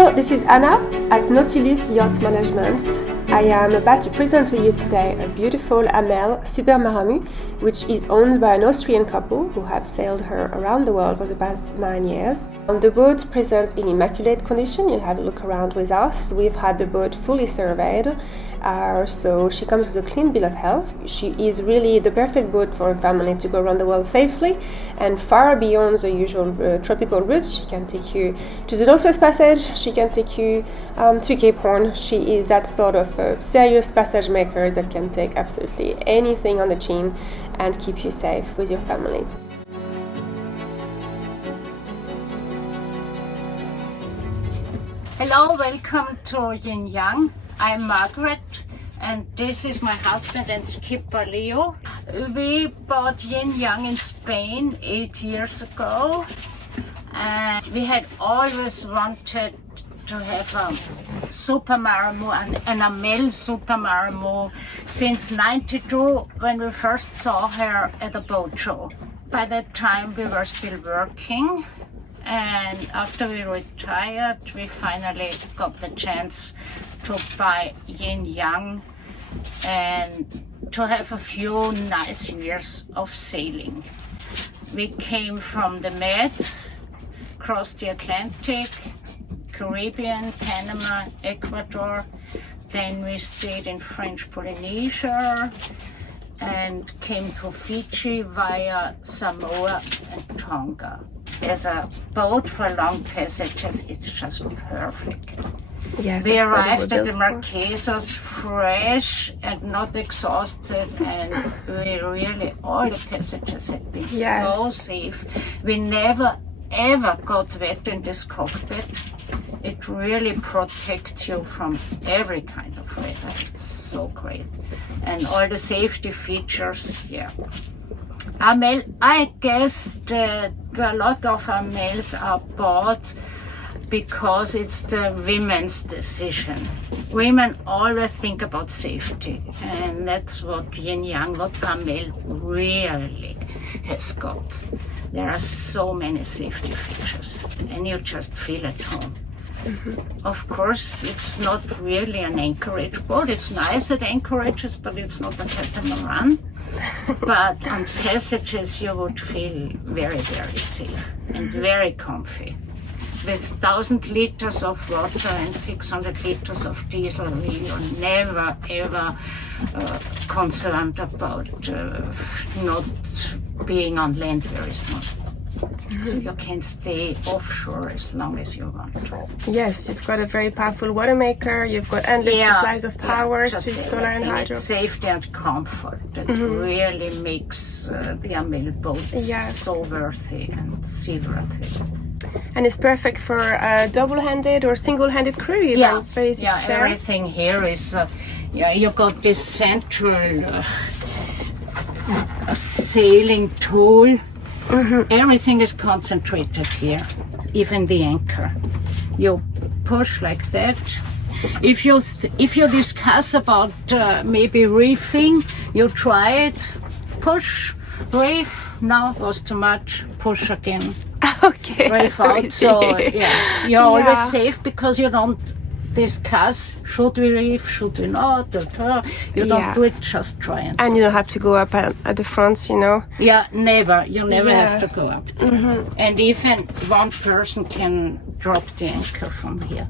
Hello, this is Anna at Nautilus Yacht Management. I am about to present to you today a beautiful Amel Super Maramu, which is owned by an Austrian couple who have sailed her around the world for the past 9 years. The boat presents in immaculate condition. You'll have a look around with us. We've had the boat fully surveyed, so she comes with a clean bill of health. She is really the perfect boat for a family to go around the world safely and far beyond the usual tropical routes. She can take you to the Northwest Passage, she can take you to Cape Horn. She is that sort of serious passage maker that can take absolutely anything on the chin and keep you safe with your family. Hello, welcome to Yin Yang. I'm Margaret and this is my husband and skipper Leo. We bought Yin Yang in Spain 8 years ago, and we had always wanted to have a Super Maramu and an Amel Super Maramu since '92 when we first saw her at a boat show. By that time we were still working, and after we retired we finally got the chance to buy Yin Yang and to have a few nice years of sailing. We came from the Med, crossed the Atlantic, Caribbean, Panama, Ecuador, then we stayed in French Polynesia and came to Fiji via Samoa and Tonga. As a boat for long passages, it's just perfect. Yes, we arrived at the Marquesas fresh and not exhausted, and we really, all the passages had been so safe. We never ever got wet in this cockpit. It really protects you from every kind of weather. It's so great. And all the safety features, Amel, I guess that a lot of Amels are bought because it's the women's decision. Women always think about safety, and that's what Yin Yang, what Amel really has got. There are so many safety features, and you just feel at home. Mm-hmm. Of course, it's not really an anchorage boat. It's nice at anchorages, but it's not a catamaran. But on passages, you would feel very, very safe and very comfy. With 1,000 liters of water and 600 liters of diesel, you're never ever concerned about not being on land very soon. Mm-hmm. So you can stay offshore as long as you want. Yes, you've got a very powerful water maker, you've got endless supplies of power, so solar and hydro. It's safety and comfort that really makes the Amel boat so worthy and seaworthy. And it's perfect for double-handed or single-handed crew even. It's very easy to sail. Everything here is, you got this central sailing tool. Mm-hmm. Everything is concentrated here, even the anchor. You push like that. If you discuss about maybe reefing, you try it, push, reef. No, was too much. Push again. Okay, reef out. So you're always safe because you don't discuss, should we reef, should we not, you don't do it, just try it. And you don't have to go up at the front, never, you never have to go up there. Mm-hmm. And even one person can drop the anchor from here,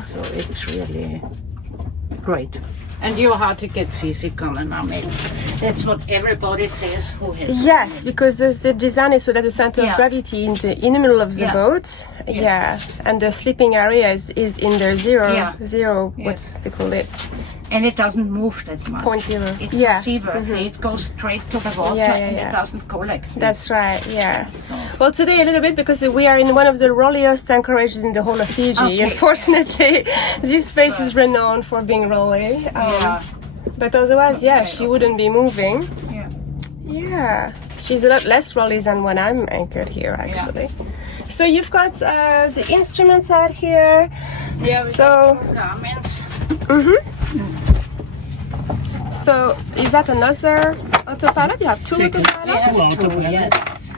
so it's really great. And your heart gets seasick on an Amel. That's what everybody says who has because the design is so that the center of gravity in the middle of the boat. And the sleeping area is in the zero, what they call it. And it doesn't move that much. 0.0. It's a seaworthy. It goes straight to the water and it doesn't go like this. That's right, So. Well, today a little bit because we are in one of the rolliest anchorages in the whole of Fiji. Okay. Unfortunately, this space is renowned for being rolly. But otherwise, she wouldn't be moving. She's a lot less rolly than when I'm anchored here, actually. So you've got the instruments out here. So. Garments. So is that another autopilot? You have two autopilots? Yes.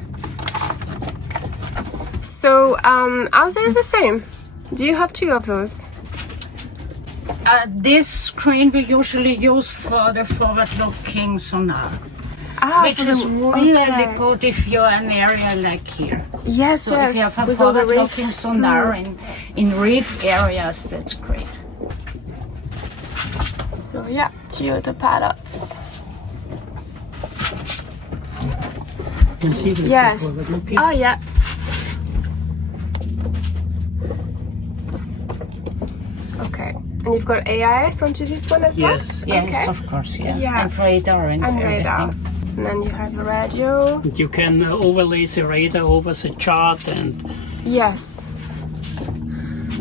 So ours is the same. Do you have 2 of those? This screen we usually use for the forward-looking sonar, which is really good if you're in an area like here. Yes, so yes. if you have a with all the forward-looking reef. sonar in reef areas, that's great. So yeah, 2 autopilots. You can see this. Yes. Oh yeah. Okay. And you've got AIS onto this one as well? Yes. Yes, Okay. of course, yeah. Yeah. And radar and radar. everything. And then you have a radio. You can overlay the radar over the chart and Yes.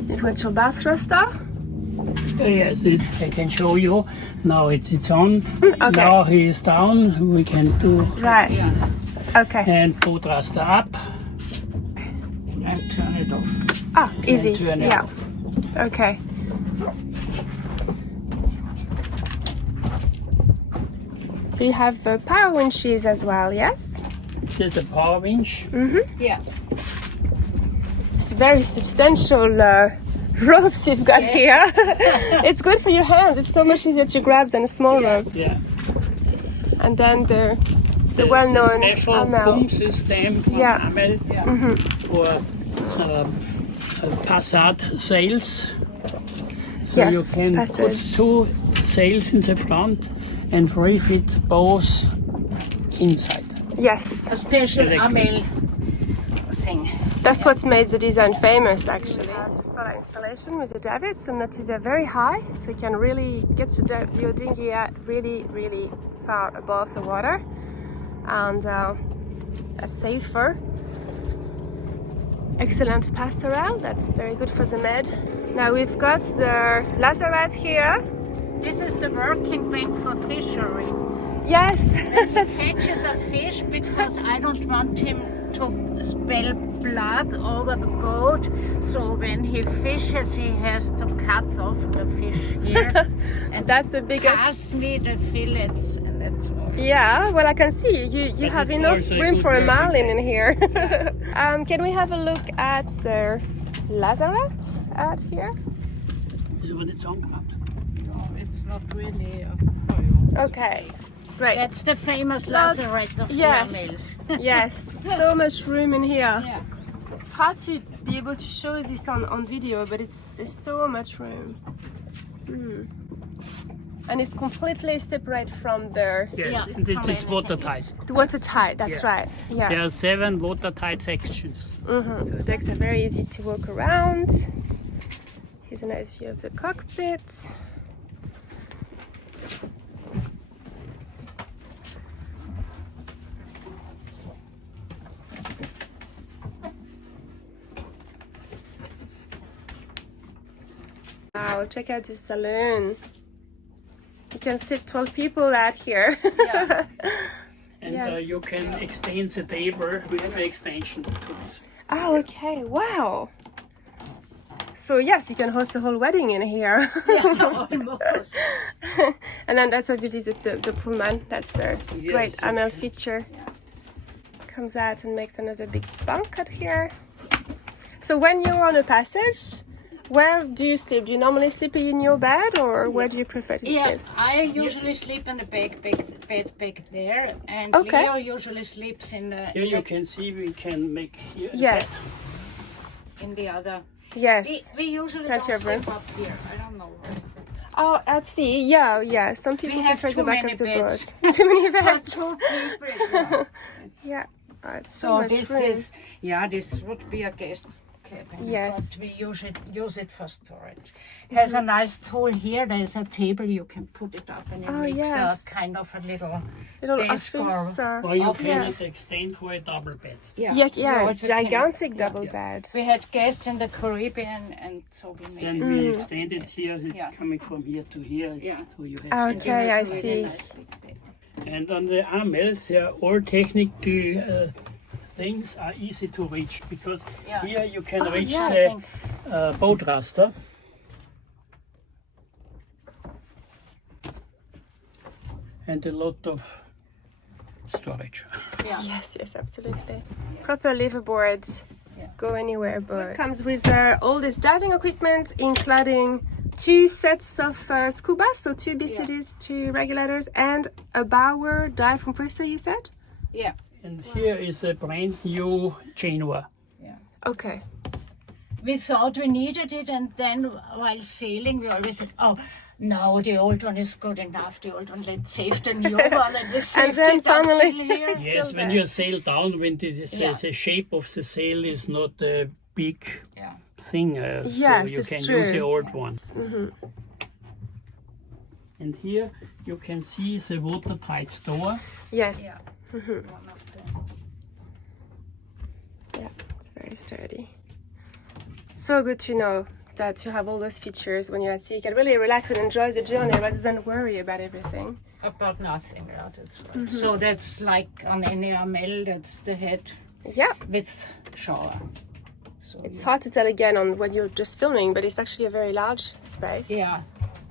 You've got your bass thruster. yes, this I can show you. Now it's on. Okay. Now he is down. We can do Right. Yeah, Okay. and boat thruster up. and turn it off. Ah, easy. turn it Yeah. off. Okay. So you have power winches as well, yes? There's a power winch. Yeah. It's very substantial ropes you've got here. It's good for your hands. It's so much easier to grab than small ropes. Yeah. And then the There's well-known a special Amel. boom system from Yeah. Amel for passat sails. So Yes, you can passage. put 2 sails in the front and refit both inside. Yes, A special Electric. Amel thing. that's what made the design famous actually. The solar installation with the davit, so that is very high, so you can really get your dinghy really, really far above the water, and safer. Excellent pass around, that's very good for the med. Now we've got the lazarette here. This is the working bank for fishery. Yes. He catches a fish because I don't want him to spill blood over the boat. So when he fishes, he has to cut off the fish here and That's the biggest. pass me the fillets, and that's all. Yeah, well, I can see you But have it's enough also a room good for a working marlin in here. Can we have a look at the lazarette out here? Is when it's on. No, it's not really. Okay, great. That's the famous That's- lazarette of yes. the Amels. Yes, so much room in here. Yeah. It's hard to be able to show this on video, but it's so much room. And it's completely separate from the Yes, Yeah, and it's from anything. watertight. watertight. That's Yeah. right. Yeah. There are 7 watertight sections. So decks are very easy to walk around. Here's a nice view of the cockpit. Wow, check out this saloon. You can sit 12 people out here. Yeah. And Yes. you can extend the table with the extension. Oh, okay. Wow. So yes, you can host a whole wedding in here. Almost. And then that's obviously the Pullman. That's a great Amel feature. Comes out and makes another big bunk out here. So when you're on a passage, where do you sleep? Do you normally sleep in your bed, or where do you prefer to Yeah, sleep? I usually sleep in the bed back there, and Okay. Leo usually sleeps in the Here you can see we can make here. Yes. in the other. Yes. We usually Plenty don't of room. sleep up here. I don't know why. Oh, at sea. Yeah. Some people We have prefer the too back many of the beds. boat. Too many For beds. 2 people. Yeah. Oh, it's so, So much this room. is, this would be a guest cabin. Yes. But we use it for storage. Has a nice tool here. There's a table you can put it up, and it Oh, makes yes. a kind of a little Little desk office. Or you Office. can Yes. extend for a double bed. Yeah, We also can- gigantic double bed. We had guests in the Caribbean, and so we made Then it. we extend it here. It's Yeah. coming from here to here. Yeah. So you have Okay, I Really see. nice big bed. And on the Amel, there are all technical things are easy to reach because Yeah. here you can reach yes. the boat raster. And a lot of storage. Yeah. Yes, absolutely. Proper liveaboard go anywhere. But it comes with all this diving equipment, including 2 sets of scuba, so 2 BCDs, 2 regulators, and a Bauer dive compressor, you said? Yeah. And here is a brand new chainwire. Yeah. Okay. We thought we needed it, and then while sailing, we always said, "Oh, no, the old one is good enough. The old one, let's save the new one." And we saved then it up finally- till here. Yes, when you sail down, when the shape of the sail is not a big Yeah. thing, Yes, so you it's can true. use the old ones. And here you can see the watertight door. Yes. Yeah. Mhm. One of them. Yeah, it's very sturdy. So good to know that you have all those features when you're at sea. You can really relax and enjoy the journey rather than worry about everything. About nothing, yeah, that's right. So that's like on any Amel, that's the head Yeah, with shower. So it's hard to tell again on when you're just filming, but it's actually a very large space. yeah.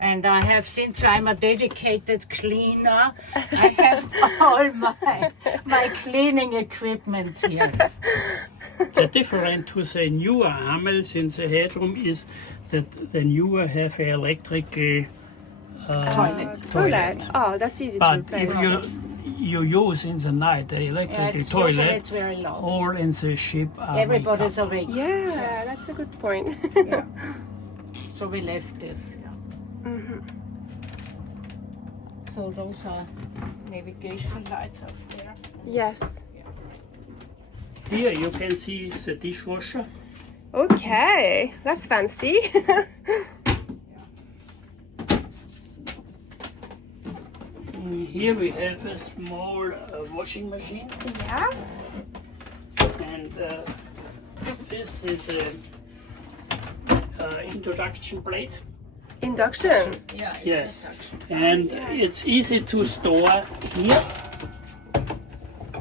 And I have, since I'm a dedicated cleaner, I have all my cleaning equipment here. The difference to the newer Amels in the headroom is that the newer have an electrical Toilet. Oh, that's easy to But replace. if you use in the night the electrical Usually toilet, it's very low. all in the ship are Everybody's wake up. awake. Yeah, that's a good point. Yeah. So we left this. Yeah. So those are navigation lights up there. Yes. Here you can see the dishwasher. Okay, that's fancy. Here we have a small washing machine, Yeah. and this is a introduction plate. Induction. Yeah. It's Yes, induction. and it's easy to store here.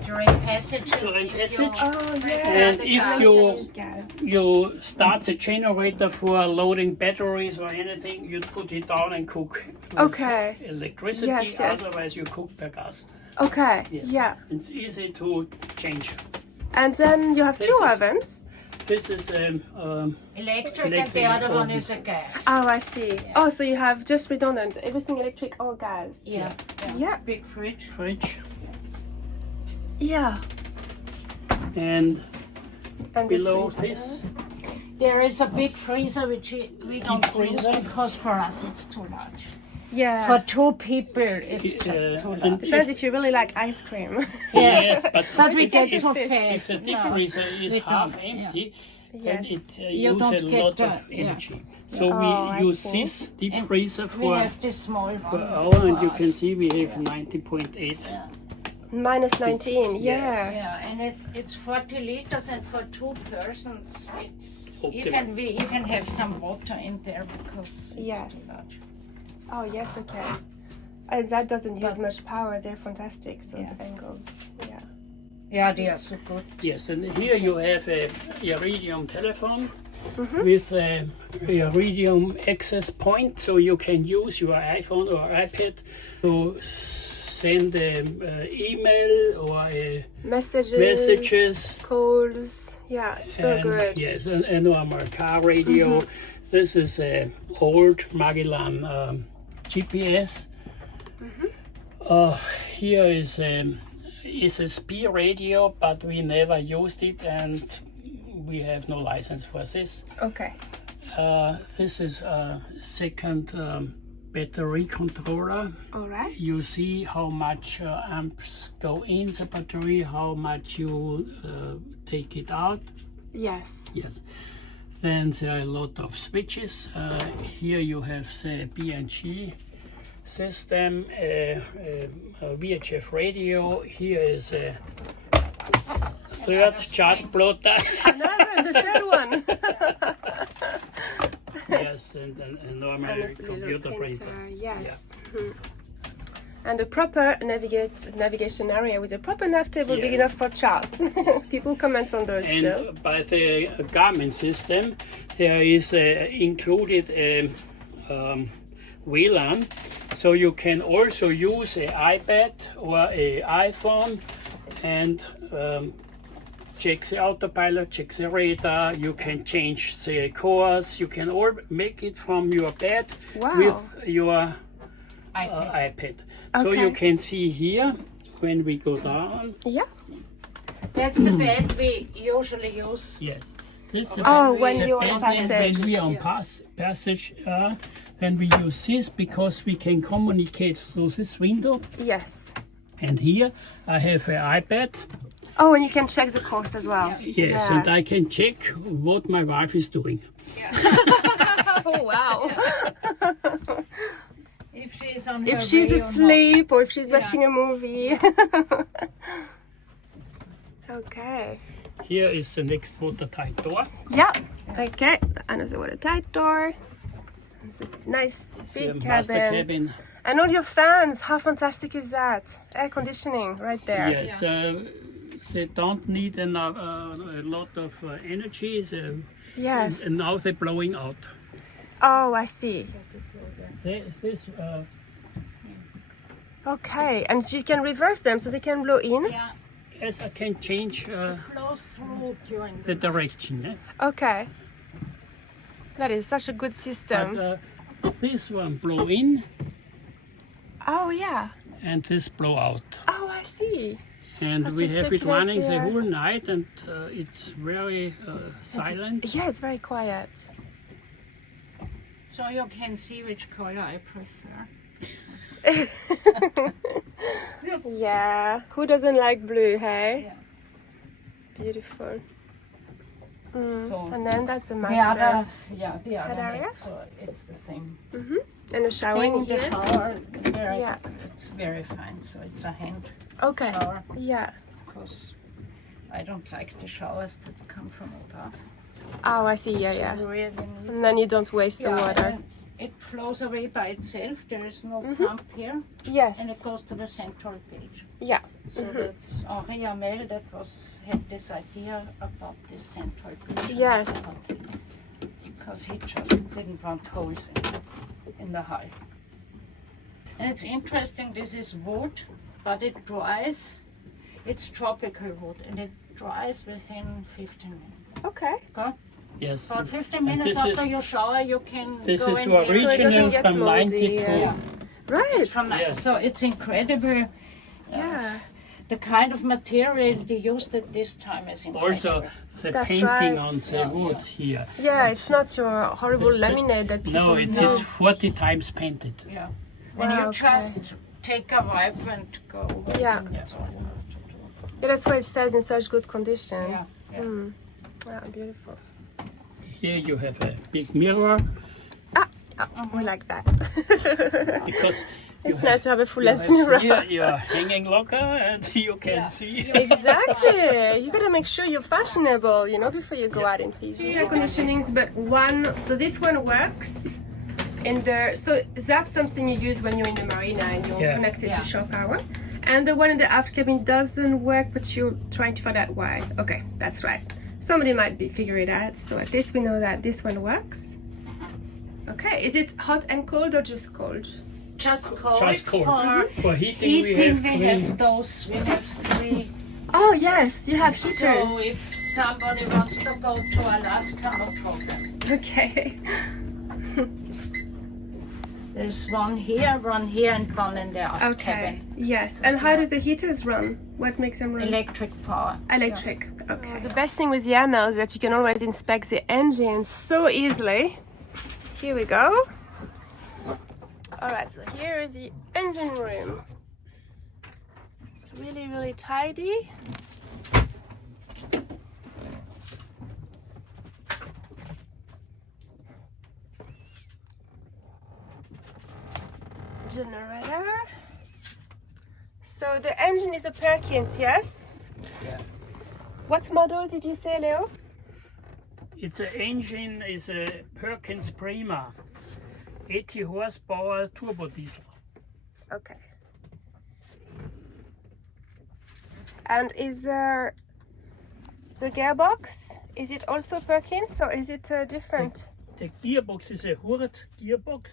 During passages. During if passage. you're- Oh, And yes. if Gas. you start the generator for loading batteries or anything, you put it down and cook with Okay. electricity. Yes, yes. Otherwise, you cook by gas. Okay. Yes. Yeah. It's easy to change. And then you have This two is- ovens. This is Electric, and Electric the other one oven. is a gas. Oh, I see. Oh, so you have just redundant, everything electric or gas. Yeah. Yeah. Big fridge. fridge, Yeah. and And the below freezer. this, There is a big freezer which we don't use freezer. because for us it's too large. Yeah. For 2 people, it's just too and large. Depends if you really like ice cream. yes, but But we get If too fish- fat. if the deep No. freezer is we half don't, empty, then Yes. it You uses a don't get lot of that, yeah. energy. So Oh, I we use see. this deep And freezer We for have this small one. hour, and for you us. can see we have 90.8. Minus 19. Yeah. Yes. Yeah, and it's 40 liters, and for 2 persons, it's Optimal. we even have some water in there because it's Yes. too large. Oh, yes, okay. And that doesn't use much power. They're fantastic, those Yeah. angles. Yeah. Yeah, they are so good. Yes, and here you have a Iridium telephone Mm-hmm. with a Iridium access point, so you can use your iPhone or iPad to send email or messages. calls. Yeah, it's so and, good. Yes, and a normal car radio. This is a old Magellan GPS. Here is a SSP radio, but we never used it, and we have no license for this. Okay. This is a second battery controller. All right. You see how much amps go in the battery, how much you take it out. Yes. Yes. Then there are a lot of switches. Here you have the B&G system, a VHF radio. Here is a third chart plotter. Another, the third one. Yes, and a normal And a little computer printer. Yes. Mhm. And a proper navigation area with a proper nav table big Yeah. enough for charts. People comment on those still. And by the Garmin system, there is included a WLAN, so you can also use an iPad or an iPhone and check the autopilot, check the radar. You can change the course. You can all make it from your bed with your iPad. So you can see here when we go down. Yeah. That's the bed we usually use. Yes. This is when you're on passage. When we are on passage, then we use this because we can communicate through this window. Yes. And here I have an iPad. Oh, and you can check the course as well. Yes, and I can check what my wife is doing. Oh, wow. If she's on If her she's way asleep or if she's watching a movie. Okay. Here is the next watertight door. Yeah. Okay. Another watertight door. It's a nice big The master cabin. And all your fans. How fantastic is that? Air conditioning right there. Yes, they don't need a lot of energy. Yes. And now they're blowing out. Oh, I see. This Okay. And so you can reverse them so they can blow in? Yeah, yes, I can change close through during the direction. Okay. That is such a good system. But this one blow in Oh, yeah. and this blow out. Oh, I see. And That's we so have it running the classy. whole night, and it's very silent. Yeah, it's very quiet. so you can see which color I prefer. Yeah. Who doesn't like blue, hey? Yeah. Beautiful. So And then that's the the master. other Head area? head, so it's the same And the shower thing. in The here. shower, Yeah. it's very fine. So it's a hand Okay. shower Yeah. because I don't like the showers that come from above. Oh, I see. Yeah, So yeah. really neat. And then you don't waste the water. and it flows away by itself. There is no pump here, and it Yes. goes to the central page. Yeah. So that's Henri Amel that had this idea about this central page. Yes. Because he just didn't want holes in the hull. And it's interesting, this is wood, but it dries. It's tropical wood, and it dries within 15 minutes. Okay. Okay? Yes. About 15 And minutes this after is- you shower, you can This go is in your here. it doesn't original get from moldy, 92. yeah. Right. It's from that. Yes. So it's incredible. Yeah. The kind of material they used at this time is incredible. Also, the That's painting right. on the wood here. Yeah, it's not your horrible laminate that people No, use. it's 40 times painted. Yeah. Wow, And you okay. just take a wipe and go. Yeah. That's all you have to do. Yeah, that's why it stays in such good condition. Yeah. Yeah. Wow, beautiful. Here you have a big mirror We like that. because It's you nice to have a full you length have mirror. here your hanging locker and you can see. Exactly. You gotta make sure you're fashionable, before you go out in Fiji. Three air conditionings, but one. So this one works. So that's something you use when you're in the marina and you're connected to shore power. And the one in the aft cabin doesn't work, but you're trying to find out why. Okay, that's right. Somebody might figure it out. So at least we know that this one works. Okay, is it hot and cold or just cold? Just cold. Just cold. For heating, Heating, we have those. We have 3. Oh yes, you have heaters. So if somebody wants to go to Alaska, no problem. Okay. There's one here, and one in the aft Okay. cabin. Yes. And how do the heaters run? What makes them run? Electric power. Electric. Okay. The best thing with the Amel is that you can always inspect the engines so easily. Here we go. All right, so here is the engine room. It's really, really tidy. Generator. So the engine is a Perkins, yes? Yeah. What model did you say, Leo? It's an engine is a Perkins Prima, 80 horsepower turbo diesel. Okay. And is there the gearbox? Is it also Perkins or is it different? The gearbox is a Hurt gearbox,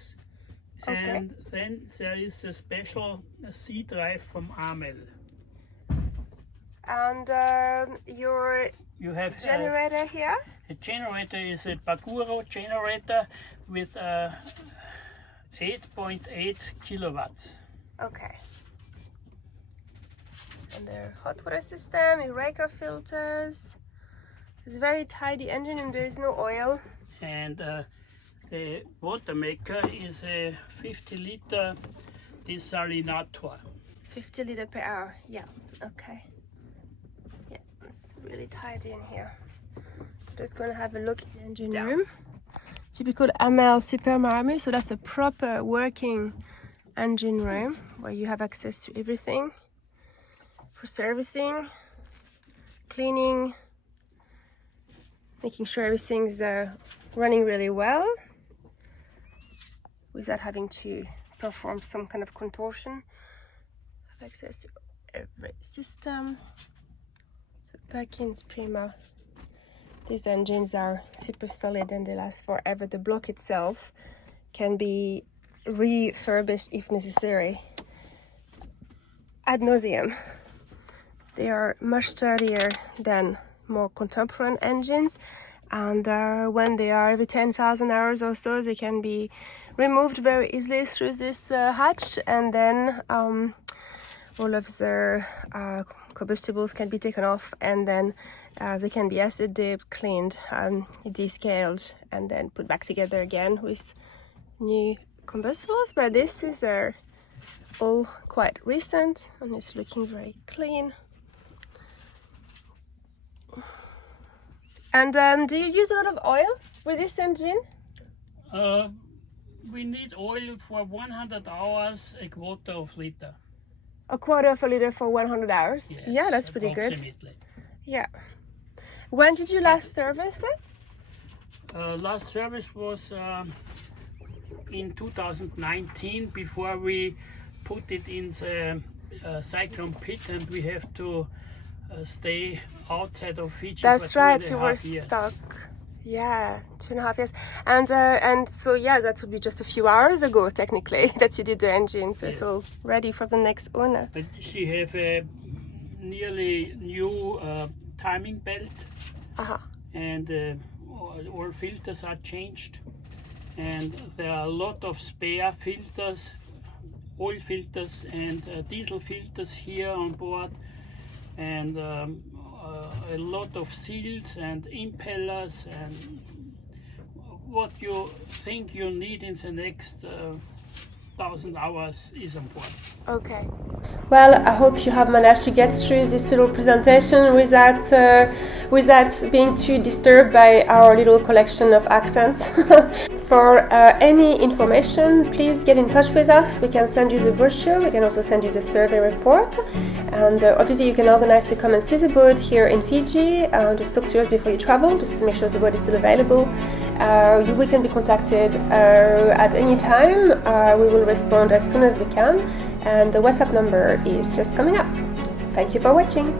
Okay. and then there is a special C drive from Amel. And your You have generator here? the generator is a Baguro generator with 8.8 kilowatts. Okay. And the hot water system, Eureka filters. It's a very tidy engine and there is no oil. And the water maker is a 50-liter desalinator. 50 liter per hour. Yeah. Okay. Yeah, it's really tidy in here. Just gonna have a look in the engine room. Typical Amel Super Maramu. So that's a proper working engine room where you have access to everything for servicing, cleaning, making sure everything's running really well without having to perform some kind of contortion. Have access to every system. So Perkins Prima. These engines are super solid and they last forever. The block itself can be refurbished if necessary ad nauseum. They are much sturdier than more contemporary engines, and when they are every 10,000 hours or so, they can be removed very easily through this hatch, and then all of their combustibles can be taken off, and then they can be acid dipped, cleaned, descaled, and then put back together again with new combustibles. But this is all quite recent and it's looking very clean. And do you use a lot of oil with this engine? We need oil for 100 hours, a quarter of liter. A quarter of a liter for 100 hours? Yes, yeah, that's pretty good. approximately. Yeah. When did you last service it? Last service was in 2019, before we put it in the cyclone pit, and we have to stay outside of Fiji. That's for right, 2.5 you were years. stuck. Yeah, 2.5 years. And so yeah, that would be just a few hours ago technically that you did the engine, so it's all ready for the next owner. But she have a nearly new timing belt, and all filters are changed, and there are a lot of spare filters, oil filters and diesel filters here on board, and a lot of seals and impellers and what you think you need in the next 1,000 hours is important. Okay. Well, I hope you have managed to get through this little presentation without being too disturbed by our little collection of accents. For any information, please get in touch with us. We can send you the brochure, we can also send you the survey report, and obviously you can organize to come and see the boat here in Fiji. Just talk to us before you travel, just to make sure the boat is still available. We can be contacted at any time. We will respond as soon as we can, and the WhatsApp number is just coming up. Thank you for watching.